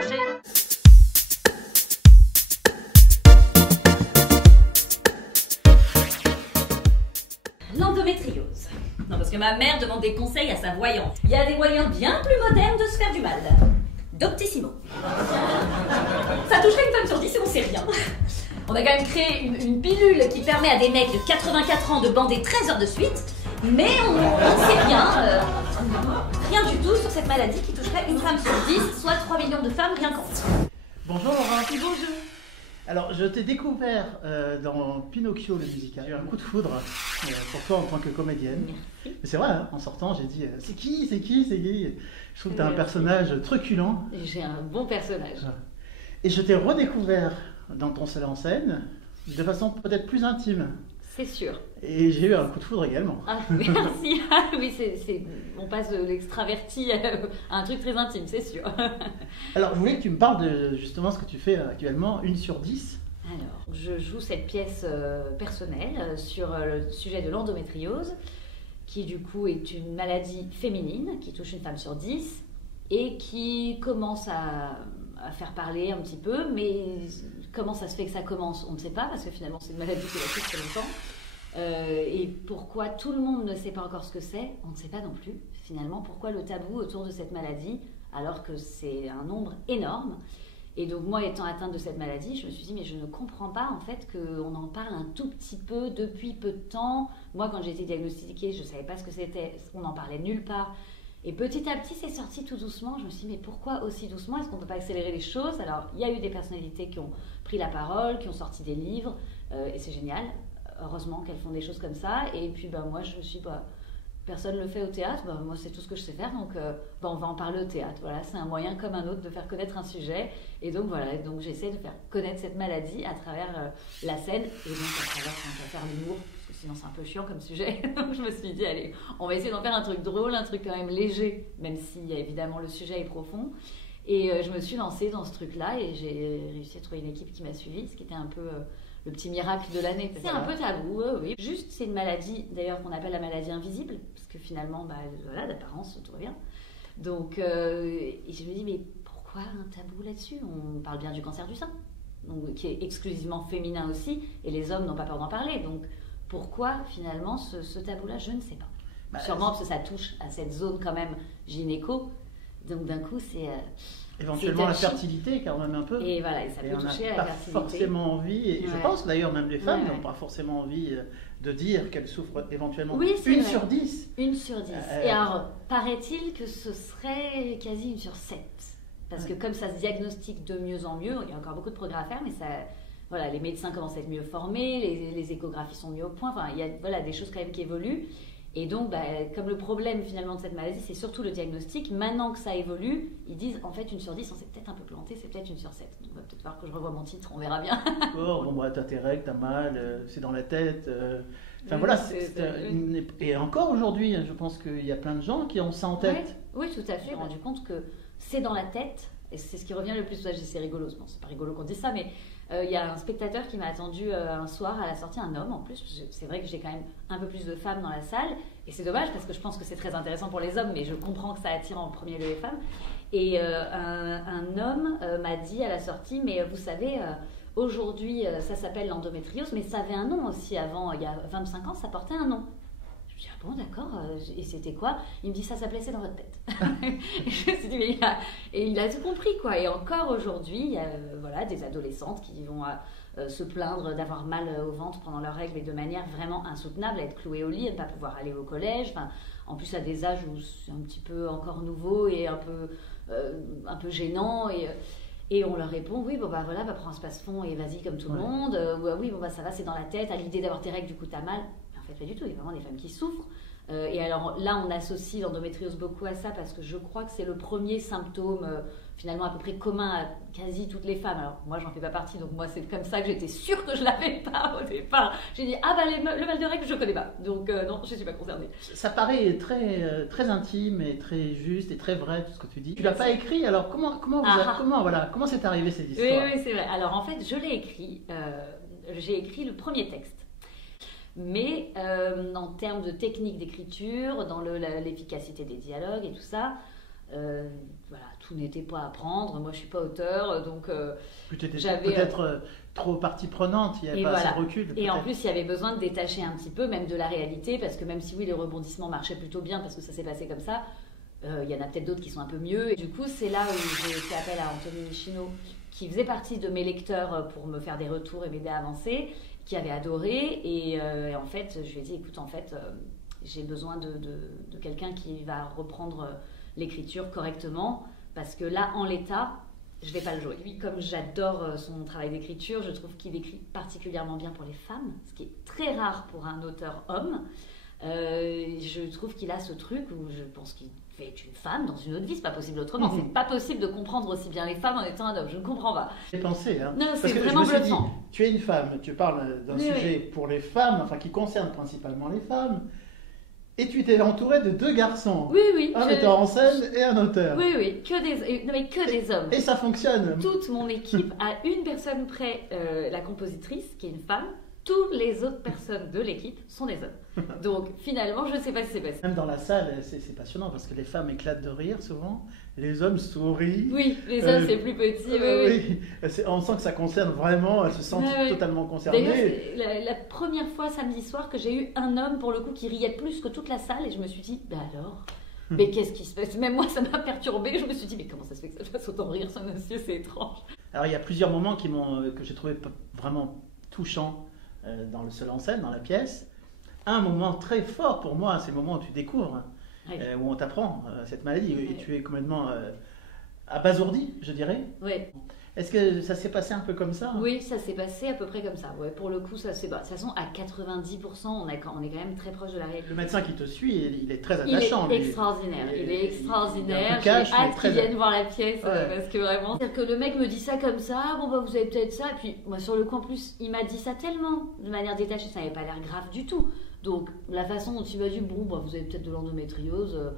accrocher. L'endométriose. Non, parce que ma mère demande des conseils à sa voyante. Il y a des moyens bien plus modernes de se faire du mal. Doctissimo. Ça toucherait une femme sur 10 et on sait rien. On a quand même créé une pilule qui permet à des mecs de 84 ans de bander 13 heures de suite, mais on ne sait rien. Rien du tout sur cette maladie qui toucherait une femme sur 10, soit 3 millions de femmes rien qu'en. Bonjour Laurent. Bonjour. Alors, je t'ai découvert dans Pinocchio le musical. J'ai eu un coup de foudre pour toi en tant que comédienne. Merci. Mais c'est vrai, hein, en sortant, j'ai dit c'est qui Je trouve que tu as un personnage truculent. J'ai un bon personnage. Et je t'ai redécouvert dans ton seul en scène de façon peut-être plus intime. C'est sûr. Et j'ai eu un coup de foudre également. Ah, merci. Ah, oui, on passe de l'extraverti à un truc très intime, c'est sûr. Alors, je voulais que tu me parles de justement ce que tu fais actuellement, 1 sur 10. Alors, je joue cette pièce personnelle sur le sujet de l'endométriose, qui du coup est une maladie féminine qui touche une femme sur 10 et qui commence à faire parler un petit peu, mais comment ça se fait que ça commence, on ne sait pas, parce que finalement c'est une maladie qui va toucher très longtemps. Et pourquoi tout le monde ne sait pas encore ce que c'est, on ne sait pas non plus. Finalement, pourquoi le tabou autour de cette maladie, alors que c'est un nombre énorme. Et donc moi, étant atteinte de cette maladie, je me suis dit, mais je ne comprends pas en fait qu'on en parle un tout petit peu depuis peu de temps. Moi, quand j'ai été diagnostiquée, je ne savais pas ce que c'était, on n'en parlait nulle part. Et petit à petit, c'est sorti tout doucement. Je me suis dit, mais pourquoi aussi doucement? Est-ce qu'on ne peut pas accélérer les choses? Alors, il y a eu des personnalités qui ont pris la parole, qui ont sorti des livres, et c'est génial. Heureusement qu'elles font des choses comme ça. Et puis, moi, je me suis dit, personne ne le fait au théâtre. Moi, c'est tout ce que je sais faire. Donc, on va en parler au théâtre. Voilà, c'est un moyen comme un autre de faire connaître un sujet. Et donc, voilà. Donc, j'essaie de faire connaître cette maladie à travers la scène. Et donc, à travers, on va faire l'humour. Sinon c'est un peu chiant comme sujet, donc je me suis dit allez, on va essayer d'en faire un truc drôle, un truc quand même léger, même si évidemment le sujet est profond. Et je me suis lancée dans ce truc-là et j'ai réussi à trouver une équipe qui m'a suivie, ce qui était un peu le petit miracle de l'année. C'est un peu tabou, oui. Juste c'est une maladie d'ailleurs qu'on appelle la maladie invisible, parce que finalement, voilà, d'apparence tout va bien. Donc et je me dis mais pourquoi un tabou là-dessus? On parle bien du cancer du sein, donc, qui est exclusivement féminin aussi, et les hommes n'ont pas peur d'en parler, donc pourquoi finalement ce tabou-là, je ne sais pas. Sûrement parce que ça touche à cette zone quand même gynéco, donc d'un coup c'est... éventuellement la fertilité quand même un peu. Et voilà, et ça peut toucher à la fertilité. On n'a pas forcément envie, et je pense d'ailleurs même les femmes n'ont pas forcément envie de dire qu'elles souffrent éventuellement. Oui, c'est une vrai. Sur 10. 1 sur 10. Et alors, paraît-il que ce serait quasi 1 sur 7. Parce que comme ça se diagnostique de mieux en mieux, il y a encore beaucoup de progrès à faire, mais ça... Voilà, les médecins commencent à être mieux formés, les échographies sont mieux au point, enfin, il y a des choses quand même qui évoluent. Et donc, comme le problème finalement de cette maladie, c'est surtout le diagnostic, maintenant que ça évolue, ils disent en fait 1 sur 10, on s'est peut-être un peu planté, c'est peut-être 1 sur 7. Donc, on va peut-être voir que je revois mon titre, on verra bien. T'as tes règles, t'as mal, c'est dans la tête. Enfin voilà, et encore aujourd'hui, je pense qu'il y a plein de gens qui ont ça en tête. Oui, tout à fait. Je me suis rendu compte que c'est dans la tête, et c'est ce qui revient le plus. C'est rigolo, bon, c'est pas rigolo qu'on dise ça, mais il y a un spectateur qui m'a attendu un soir à la sortie, un homme en plus. C'est vrai que j'ai quand même un peu plus de femmes dans la salle, et c'est dommage parce que je pense que c'est très intéressant pour les hommes, mais je comprends que ça attire en premier lieu les femmes. Et un homme m'a dit à la sortie, mais vous savez, aujourd'hui ça s'appelle l'endométriose, mais ça avait un nom aussi avant, il y a 25 ans, ça portait un nom. Je dis, ah bon, d'accord, et c'était quoi? Il me dit, ça s'appelait C'est dans votre tête. Et je me suis dit, mais il a tout compris, quoi. Et encore aujourd'hui, il y a des adolescentes qui vont se plaindre d'avoir mal au ventre pendant leurs règles, mais de manière vraiment insoutenable, à être clouées au lit, à ne pas pouvoir aller au collège. Enfin, en plus, à des âges où c'est un petit peu encore nouveau et un peu gênant. Et on leur répond, oui, voilà, prends un space-fond et vas-y comme tout le monde. Oui, ça va, c'est dans la tête. À l'idée d'avoir tes règles, du coup, t'as mal. En fait, pas du tout, il y a vraiment des femmes qui souffrent. Et alors là, on associe l'endométriose beaucoup à ça parce que je crois que c'est le premier symptôme finalement à peu près commun à quasi toutes les femmes. Alors moi, j'en fais pas partie, donc moi, c'est comme ça que j'étais sûre que je l'avais pas au départ. J'ai dit, le mal de règles, je connais pas. Donc non, je suis pas concernée. Ça paraît très intime et très juste et très vrai, tout ce que tu dis. Tu l'as pas écrit, alors comment c'est arrivé cette histoire? Oui, c'est vrai. Alors en fait, je l'ai écrit. J'ai écrit le premier texte. Mais en termes de technique d'écriture, dans l'efficacité des dialogues et tout ça, Voilà, tout n'était pas à prendre. Moi, je suis pas auteur, donc j'avais peut-être trop partie prenante. Il n'y avait pas assez de recul. Et en plus, il y avait besoin de détacher un petit peu, même de la réalité, parce que même si oui, les rebondissements marchaient plutôt bien, parce que ça s'est passé comme ça, il y en a peut-être d'autres qui sont un peu mieux. Et du coup, c'est là où j'ai fait appel à Anthony Michino, qui faisait partie de mes lecteurs pour me faire des retours et m'aider à avancer, qui avait adoré. Et en fait, je lui ai dit, écoute, en fait, j'ai besoin de quelqu'un qui va reprendre l'écriture correctement, parce que là, en l'état, je ne vais pas le jouer. Lui, comme j'adore son travail d'écriture, je trouve qu'il écrit particulièrement bien pour les femmes, ce qui est très rare pour un auteur homme. Je trouve qu'il a ce truc où je pense qu'il fait une femme dans une autre vie, c'est pas possible autrement. C'est pas possible de comprendre aussi bien les femmes en étant un homme, je ne comprends pas. J'ai pensé, hein. Non, parce c'est que vraiment je me suis dit, bluffant. tu es une femme, tu parles d'un sujet pour les femmes, enfin qui concerne principalement les femmes, et tu t'es entourée de 2 garçons. Oui. Un metteur en scène et un auteur. Oui, que des hommes. Et ça fonctionne. Toute mon équipe, à une personne près, la compositrice, qui est une femme, toutes les autres personnes de l'équipe sont des hommes. Donc finalement, je ne sais pas si c'est passé. Même dans la salle, c'est passionnant parce que les femmes éclatent de rire souvent, les hommes sourient. Oui, les hommes c'est plus petit. Oui. On sent que ça concerne vraiment, elles se sentent totalement concernées. D'ailleurs, c'est la première fois samedi soir que j'ai eu un homme pour le coup qui riait plus que toute la salle et je me suis dit, bah alors, mais qu'est-ce qui se passe? Même moi ça m'a perturbée, je me suis dit, mais comment ça se fait que ça fasse autant rire ce monsieur, c'est étrange. Alors il y a plusieurs moments que j'ai trouvé vraiment touchants dans le seul en scène, dans la pièce. Un moment très fort pour moi, c'est le moment où tu découvres, où on t'apprend cette maladie, et tu es complètement abasourdi, je dirais. Oui. Est-ce que ça s'est passé un peu comme ça? Oui, ça s'est passé à peu près comme ça. Ouais, pour le coup, ça c'est de toute façon à 90%, on est quand même très proche de la réalité. Le médecin qui te suit, il est très attachant. Il est extraordinaire. Il est extraordinaire. J'ai hâte qu'il vienne voir la pièce parce que vraiment. C'est-à-dire que le mec me dit ça comme ça. Bon bah vous avez peut-être ça. Et puis moi sur le coup en plus, il m'a dit ça tellement de manière détachée, ça n'avait pas l'air grave du tout. Donc la façon dont il m'a dit bon bah vous avez peut-être de l'endométriose.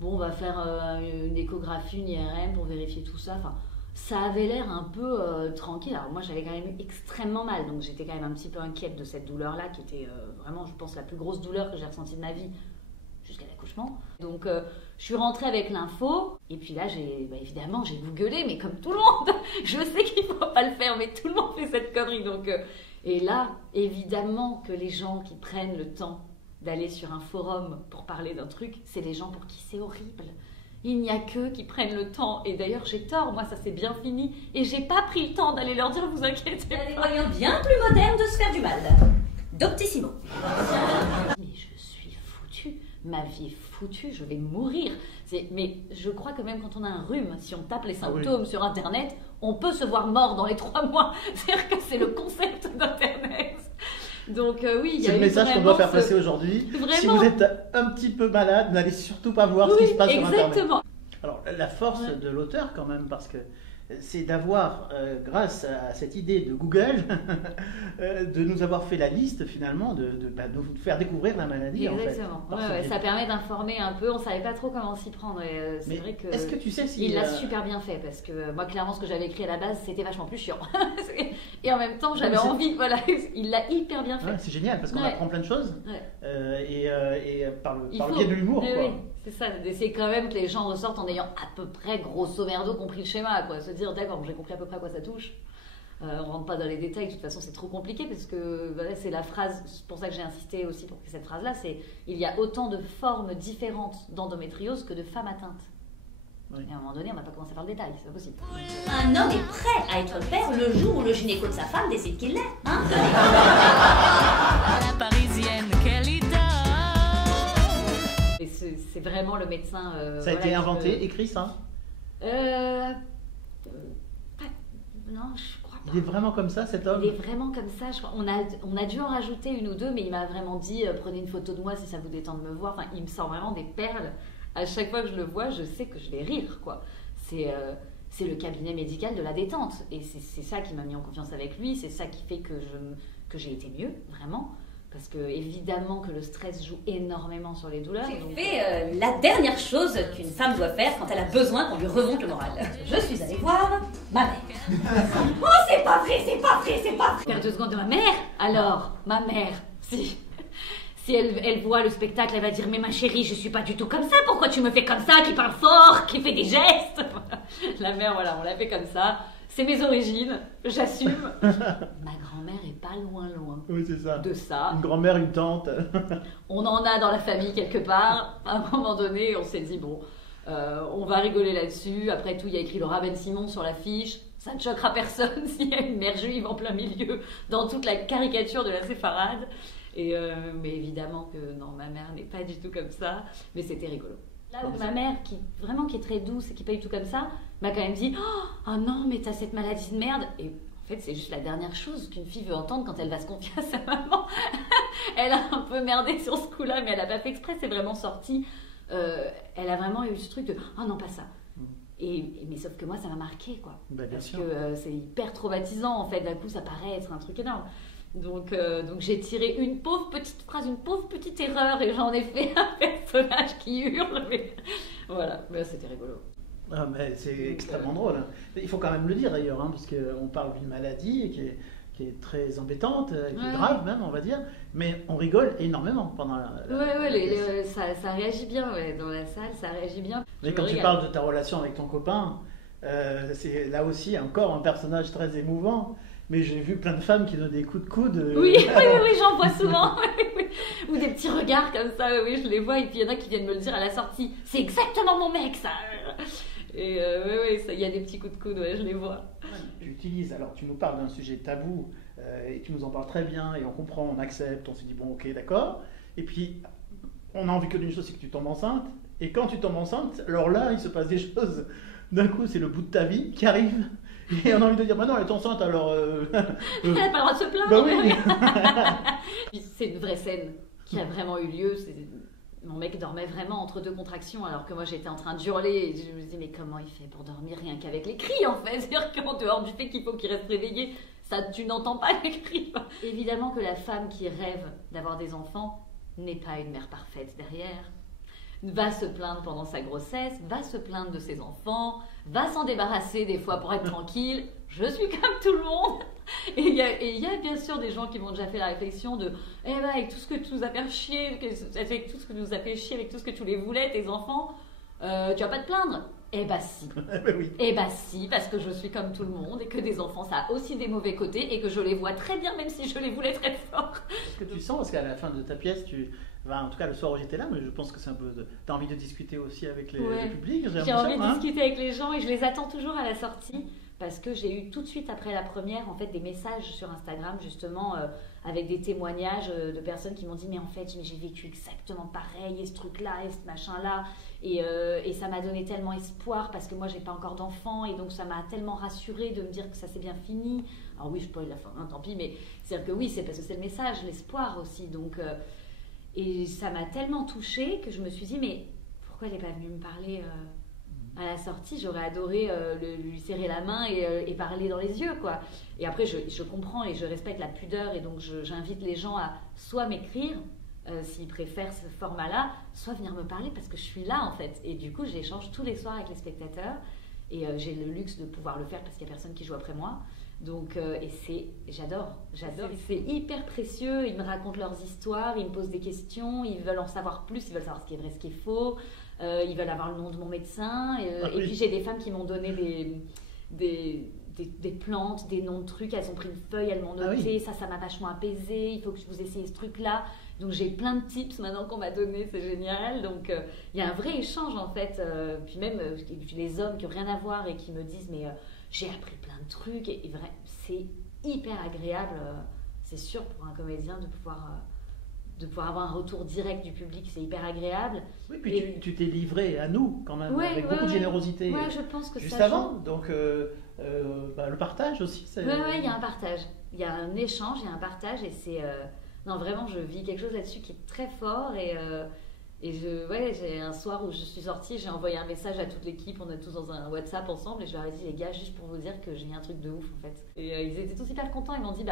Bon on va faire une échographie, une IRM pour vérifier tout ça. Enfin. Ça avait l'air un peu tranquille. Alors moi j'avais quand même eu extrêmement mal, donc j'étais quand même un petit peu inquiète de cette douleur-là qui était vraiment, je pense, la plus grosse douleur que j'ai ressentie de ma vie jusqu'à l'accouchement. Donc je suis rentrée avec l'info, et puis là évidemment j'ai googlé, mais comme tout le monde, je sais qu'il ne faut pas le faire, mais tout le monde fait cette connerie. Donc, et là, évidemment que les gens qui prennent le temps d'aller sur un forum pour parler d'un truc, c'est les gens pour qui c'est horrible. Il n'y a qu'eux qui prennent le temps. Et d'ailleurs, j'ai tort. Moi, ça s'est bien fini. Et j'ai pas pris le temps d'aller leur dire, vous inquiétez pas. Il y a des moyens bien plus modernes de se faire du mal. Doctissimo. Mais je suis foutue. Ma vie est foutue. Je vais mourir. Mais je crois que même quand on a un rhume, si on tape les symptômes sur Internet, on peut se voir mort dans les 3 mois. C'est-à-dire que c'est le concept d'Internet. Donc oui, il y a c'est le message qu'on doit faire passer aujourd'hui. Si vous êtes un petit peu malade, n'allez surtout pas voir ce qui se passe sur Internet. Exactement. Alors la force de l'auteur quand même, parce que c'est d'avoir, grâce à cette idée de Google, de nous avoir fait la liste finalement, de vous faire découvrir la maladie. Exactement. En fait, ça permet d'informer un peu. On savait pas trop comment s'y prendre. C'est vrai que. Est-ce que tu sais si il l'a super bien fait, parce que moi clairement ce que j'avais écrit à la base c'était vachement plus chiant. Et en même temps j'avais envie. Voilà, il l'a hyper bien fait. Ouais, c'est génial parce qu'on apprend plein de choses et par le biais de l'humour. Oui. C'est ça, d'essayer quand même que les gens ressortent en ayant à peu près, grosso merdo, compris le schéma, quoi. Se dire, d'accord, j'ai compris à peu près à quoi ça touche. On rentre pas dans les détails, de toute façon c'est trop compliqué, parce que voilà, c'est la phrase, c'est pour ça que j'ai insisté aussi pour que cette phrase-là, c'est il y a autant de formes différentes d'endométriose que de femmes atteintes. Oui. Et à un moment donné, on va pas commencer par le détail, c'est pas possible. Un homme est prêt à être père le jour où le gynéco de sa femme décide qu'il l'est. Hein, la parisienne, quelle idole! Et c'est vraiment le médecin. Ça a été inventé, écrit ça? Non, je crois pas. Il est vraiment comme ça, cet homme? Il est vraiment comme ça. Je crois. On a dû en rajouter une ou deux, mais il m'a vraiment dit prenez une photo de moi si ça vous détend de me voir. Enfin, il me sort vraiment des perles. À chaque fois que je le vois, je sais que je vais rire, quoi. C'est le cabinet médical de la détente. Et c'est ça qui m'a mis en confiance avec lui. C'est ça qui fait que j'ai été mieux, vraiment. Parce que évidemment que le stress joue énormément sur les douleurs. J'ai fait la dernière chose qu'une femme doit faire quand elle a besoin qu'on lui remonte le moral. Je suis allée voir ma mère. Oh, c'est pas vrai, c'est pas vrai, c'est pas vrai. Faire 2 secondes de ma mère. Alors, ma mère, si Si elle voit le spectacle, elle va dire mais ma chérie, je suis pas du tout comme ça. Pourquoi tu me fais comme ça, qui parle fort, qui fait des gestes. La mère, voilà, on l'a fait comme ça. C'est mes origines, j'assume. Ma grand-mère est pas loin oui, c'est ça. de ça. Une grand-mère, une tante. On en a dans la famille quelque part. À un moment donné, on s'est dit bon, on va rigoler là-dessus. Après tout, il y a écrit Laura Ben Simon sur l'affiche. Ça ne choquera personne s'il y a une mère juive en plein milieu dans toute la caricature de la séfarade. Mais évidemment que non, ma mère n'est pas du tout comme ça. Mais c'était rigolo. Là où ma mère, qui est très douce et qui n'est pas du tout comme ça, m'a quand même dit « Oh non, mais t'as cette maladie de merde !» Et en fait, c'est juste la dernière chose qu'une fille veut entendre quand elle va se confier à sa maman. Elle a un peu merdé sur ce coup-là, mais elle n'a pas fait exprès, c'est vraiment sorti. Elle a vraiment eu ce truc de « Oh non, pas ça !» Mais sauf que moi, ça m'a marqué, quoi. Parce que c'est hyper traumatisant, en fait. D'un coup, ça paraît être un truc énorme. Donc j'ai tiré une pauvre petite phrase, une pauvre petite erreur et j'en ai fait un personnage qui hurle. Mais voilà, mais c'était rigolo. Ah, mais c'est extrêmement drôle. Il faut quand même le dire d'ailleurs, hein, parce qu'on parle d'une maladie qui est très embêtante, qui est grave même, on va dire, mais on rigole énormément pendant ça réagit bien dans la salle, ça réagit bien. Mais quand tu parles de ta relation avec ton copain, c'est là aussi encore un personnage très émouvant. Mais j'ai vu plein de femmes qui donnent des coups de coude. Oui, j'en vois souvent. Ou des petits regards comme ça, oui, je les vois. Et puis il y en a qui viennent me le dire à la sortie. C'est exactement mon mec, ça. Et il y a des petits coups de coude, je les vois. Alors tu nous parles d'un sujet tabou, et tu nous en parles très bien, et on comprend, on accepte, on se dit bon, ok, d'accord. Et puis, on a envie que d'une chose, c'est que tu tombes enceinte. Et quand tu tombes enceinte, alors là, il se passe des choses. D'un coup, c'est le bout de ta vie qui arrive. Et on a envie de dire, bah non, elle est enceinte, alors... Elle n'a pas le droit de se plaindre. Bah oui. C'est une vraie scène qui a vraiment eu lieu. Mon mec dormait vraiment entre deux contractions, alors que moi, j'étais en train d'hurler. Et je me dis, mais comment il fait pour dormir rien qu'avec les cris, en fait? C'est-à-dire qu'en dehors du fait qu'il faut qu'il reste réveillé, ça, tu n'entends pas les cris. Évidemment que la femme qui rêve d'avoir des enfants n'est pas une mère parfaite derrière. Va se plaindre pendant sa grossesse, va se plaindre de ses enfants, va s'en débarrasser des fois pour être tranquille. Je suis comme tout le monde. Et il y a bien sûr des gens qui m'ont déjà fait la réflexion de avec tout ce que tu nous as fait chier, avec tout ce que tu nous as fait chier, avec tout ce que tu les voulais, tes enfants, tu vas pas te plaindre. Si. Oui. Si, parce que je suis comme tout le monde et que des enfants, ça a aussi des mauvais côtés et que je les vois très bien, même si je les voulais très fort. Est-ce que tu sens, parce qu'à la fin de ta pièce, en tout cas le soir où j'étais là, mais je pense que c'est un peu... T'as envie de discuter aussi avec le public, j'ai envie de discuter avec les gens et je les attends toujours à la sortie. Parce que j'ai eu tout de suite après la première, en fait, des messages sur Instagram, justement, avec des témoignages de personnes qui m'ont dit « Mais en fait, j'ai vécu exactement pareil, et ce truc-là, et ce machin-là. » Et ça m'a donné tellement espoir, parce que moi, j'ai pas encore d'enfant, et donc ça m'a tellement rassurée de me dire que ça s'est bien fini. Alors oui, je spoil la fin, hein, tant pis, mais c'est-à-dire que oui, c'est parce que c'est le message, l'espoir aussi. Donc, et ça m'a tellement touchée que je me suis dit « Mais pourquoi elle n'est pas venue me parler à la sortie, j'aurais adoré lui serrer la main et parler dans les yeux, quoi. » Et après, je comprends et je respecte la pudeur, et donc j'invite les gens à soit m'écrire, s'ils préfèrent ce format-là, soit venir me parler parce que je suis là, en fait. Et du coup, j'échange tous les soirs avec les spectateurs, et j'ai le luxe de pouvoir le faire parce qu'il n'y a personne qui joue après moi. Donc, j'adore. C'est hyper précieux. Ils me racontent leurs histoires, ils me posent des questions, ils veulent en savoir plus, ils veulent savoir ce qui est vrai, ce qui est faux. Ils veulent avoir le nom de mon médecin. Et puis j'ai des femmes qui m'ont donné des plantes, des noms de trucs. Elles ont pris une feuille, elles m'ont noté. Ça m'a vachement apaisé. Il faut que vous essayiez ce truc-là. Donc j'ai plein de tips maintenant qu'on m'a donné. C'est génial. Donc il y a un vrai échange en fait. Puis même les hommes qui n'ont rien à voir et qui me disent mais j'ai appris plein de trucs. Et vrai, c'est hyper agréable. C'est sûr pour un comédien de pouvoir avoir un retour direct du public, c'est hyper agréable. Oui, puis tu t'es livré à nous quand même, avec beaucoup de générosité. Ouais, je pense que juste ça avant, donc le partage aussi. Oui, il y a un partage, il y a un échange, il y a un partage, et c'est non, vraiment, je vis quelque chose là-dessus qui est très fort, et j'ai un soir où je suis sortie, j'ai envoyé un message à toute l'équipe, on est tous dans un WhatsApp ensemble, et je leur ai dit les gars, juste pour vous dire que j'ai un truc de ouf en fait. Et ils étaient tous hyper contents, ils m'ont dit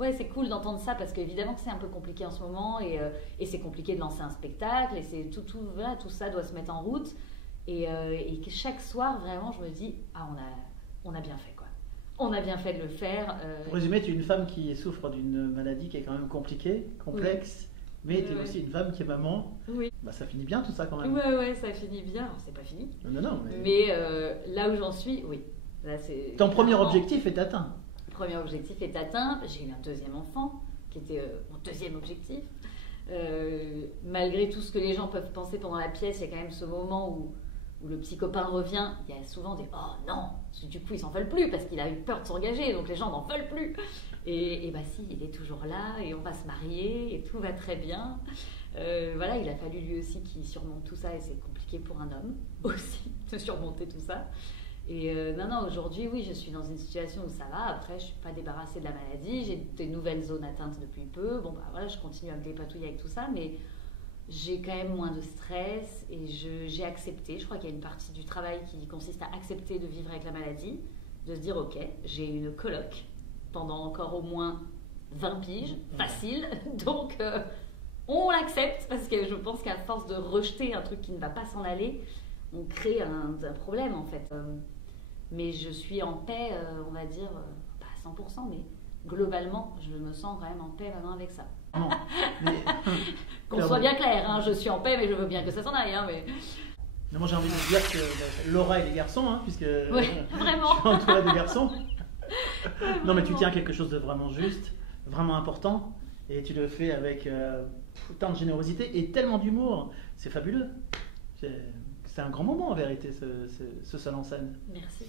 ouais, c'est cool d'entendre ça parce qu'évidemment que c'est un peu compliqué en ce moment, et c'est compliqué de lancer un spectacle, et c'est tout ça doit se mettre en route, et que chaque soir vraiment je me dis on a bien fait, quoi. On a bien fait de le faire. Pour résumer, tu es une femme qui souffre d'une maladie qui est quand même compliquée, complexe, Mais tu es aussi une femme qui est maman. Oui. Bah, ça finit bien tout ça quand même. Ouais, ça finit bien. Alors, c'est pas fini. Non. Mais là où j'en suis, oui. Là, ton premier objectif est atteint. Le premier objectif est atteint. J'ai eu un deuxième enfant, qui était mon deuxième objectif. Malgré tout ce que les gens peuvent penser pendant la pièce, il y a quand même ce moment où le petit copain revient. Il y a souvent des « Oh non !» Du coup, ils s'en veulent plus parce qu'il a eu peur de s'engager. Donc les gens n'en veulent plus. Et bah si, il est toujours là et on va se marier et tout va très bien. Voilà, il a fallu lui aussi qu'il surmonte tout ça et c'est compliqué pour un homme aussi de surmonter tout ça. Et non, aujourd'hui, oui, je suis dans une situation où ça va. Après, je ne suis pas débarrassée de la maladie. J'ai des nouvelles zones atteintes depuis peu. Bon, bah voilà, je continue à me dépatouiller avec tout ça, mais j'ai quand même moins de stress et j'ai accepté. Je crois qu'il y a une partie du travail qui consiste à accepter de vivre avec la maladie, de se dire, ok, j'ai une coloc pendant encore au moins 20 piges, facile. Donc, on l'accepte parce que je pense qu'à force de rejeter un truc qui ne va pas s'en aller, on crée un problème en fait. Mais je suis en paix, on va dire, pas à 100%, mais globalement, je me sens quand même en paix maintenant avec ça. Non, mais... Qu'on soit bien clair, hein, je suis en paix, mais je veux bien que ça s'en aille. Hein, mais... Non, moi j'ai envie de dire que Laura et les garçons, hein, puisque oui, vraiment. je suis entouré de garçons. Non, mais tu tiens quelque chose de vraiment juste, vraiment important, et tu le fais avec tant de générosité et tellement d'humour. C'est fabuleux. C'est un grand moment en vérité, ce seul en scène. Merci.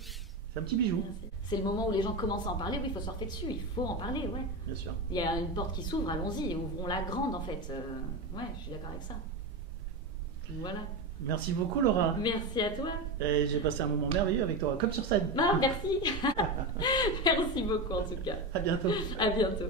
C'est un petit bijou. Merci. C'est le moment où les gens commencent à en parler. Oui, il faut surfer dessus, il faut en parler, ouais. Bien sûr. Il y a une porte qui s'ouvre, allons-y, ouvrons-la grande en fait. Ouais, je suis d'accord avec ça. Voilà. Merci beaucoup Laura. Merci à toi. Et j'ai passé un moment merveilleux avec toi, comme sur scène. Ah, merci. Merci beaucoup en tout cas. À bientôt. À bientôt.